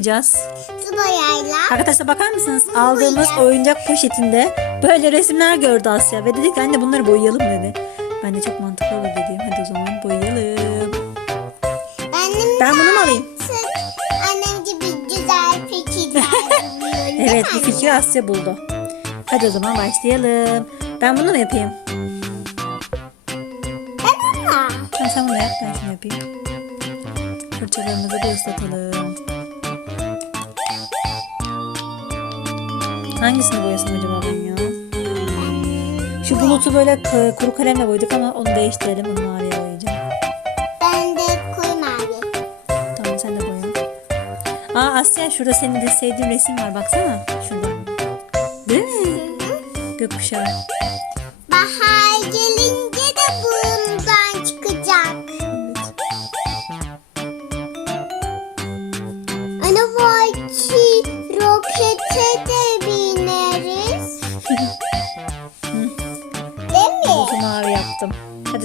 yapacağız. Su boyayla. Arkadaşlar bakar mısınız? Aldığımız oyuncak poşetinde böyle resimler gördü Asya. Ve dedik anne bunları boyayalım dedi. Ben de çok mantıklı olur dedim. Hadi o zaman boyayalım. Benim Ben bunu mu alayım? Annem gibi güzel fikirler. Evet bu fikri Asya buldu. Hadi o zaman başlayalım. Ben bunu mu yapayım? Ben ama. Sen, sen bunu yap ben şunu yapayım. Fırçalarımızı da ıslatalım. Hangisini boyasam acaba ben ya? Şu bulutu böyle kuru kalemle boyadık ama onu değiştirelim. Onu maviye boyayacağım. Ben de koyu mavi. Tamam sen de boya. Aa Asya şurada senin de sevdiğin resim var. Baksana şurada. Değil mi? Gökkuşağı. Bahar gelince de bundan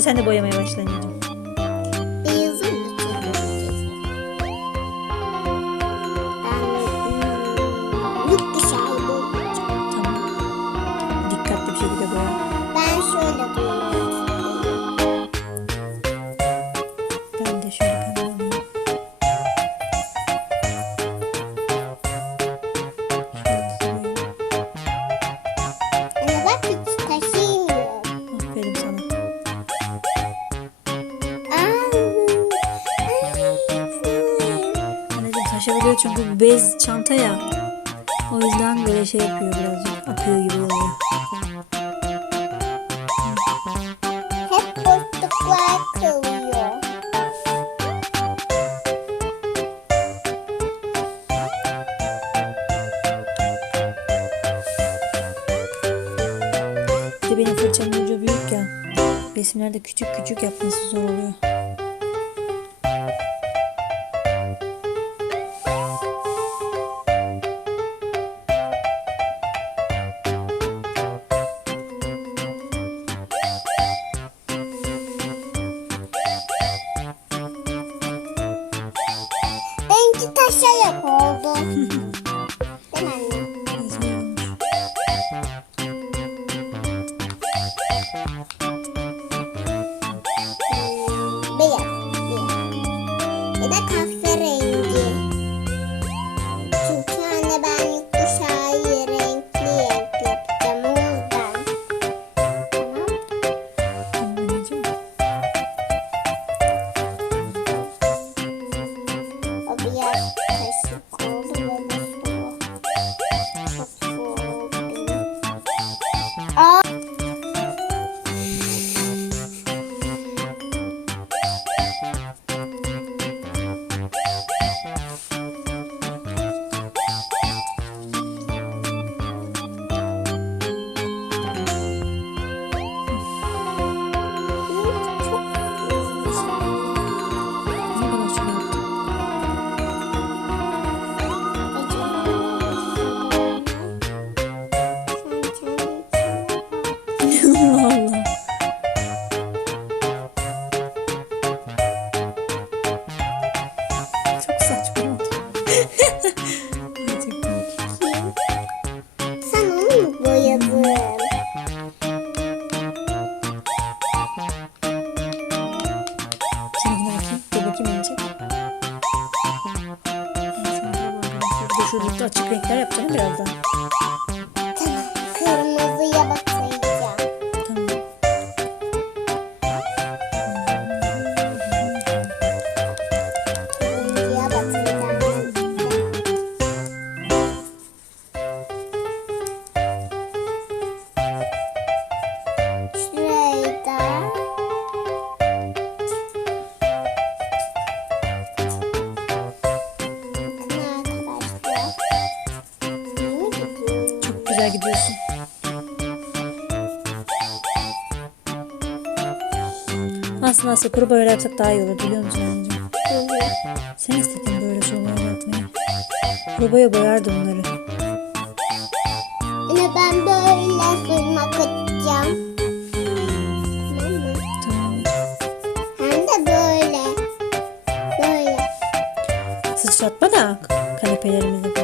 sen de boyamaya başla çünkü bez çanta ya. O yüzden böyle şey yapıyor birazcık. Akıyor gibi oluyor. Hep boşluklar kalıyor. Bir de benim fırçamın ucu büyük ya. Resimlerde küçük küçük yapması zor oluyor. Allah. Çok saçma oldu. Sen onu mu boyadın? Seninkine bakayım. Dur bakayım önce. Şurada açık renkler yapacağım birazdan. Güzel gidiyorsun. Aslında aslında kuru boyalar yapsak daha iyi olur biliyor musun anneciğim? Sen istedin böyle sorular yapmayı. Kuru boya boyardı bunları. Yine ben böyle suyunu akıtacağım. Tamam. Hem de böyle. Böyle. Sıçratma da Kanepelerimizde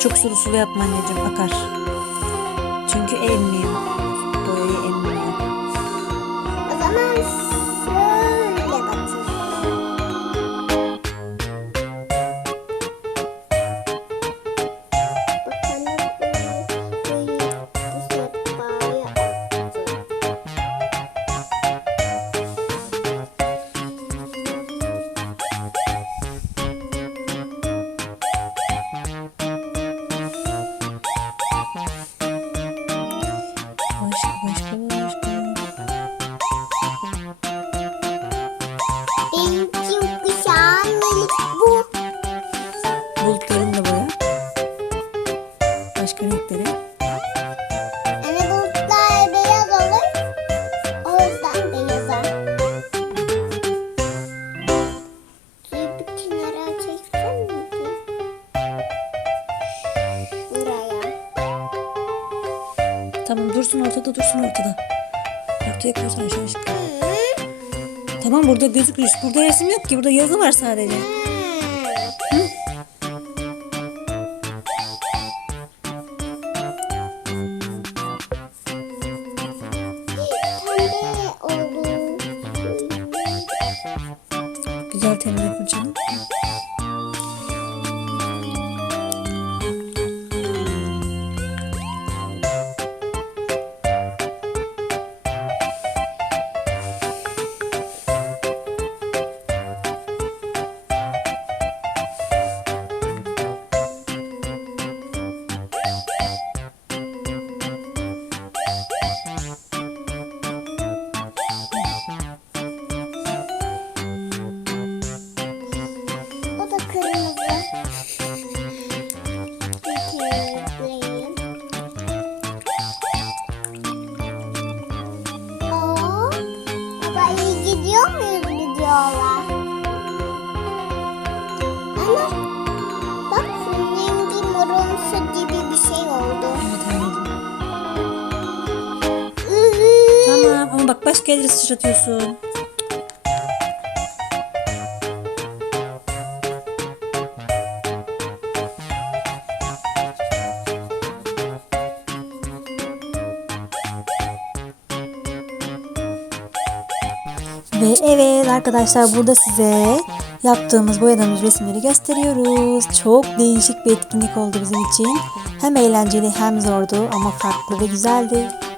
Çok sulu sulu yapma anneciğim akar. Çünkü emmiyor. Başka renkleri. Hani bulutlar beyaz olur. O yüzden beyaza. Bir kenara çeksen mi? Buraya. Tamam dursun ortada dursun ortada. Ortaya koysan. Hı. Tamam burada gözüküyor. Burada resim yok ki. Burada yazı var sadece. Pembe bak başka yerlere sıçratıyorsun. Ve evet arkadaşlar burada size yaptığımız boyadığımız resimleri gösteriyoruz. Çok değişik bir etkinlik oldu bizim için. Hem eğlenceli hem zordu ama farklı ve güzeldi.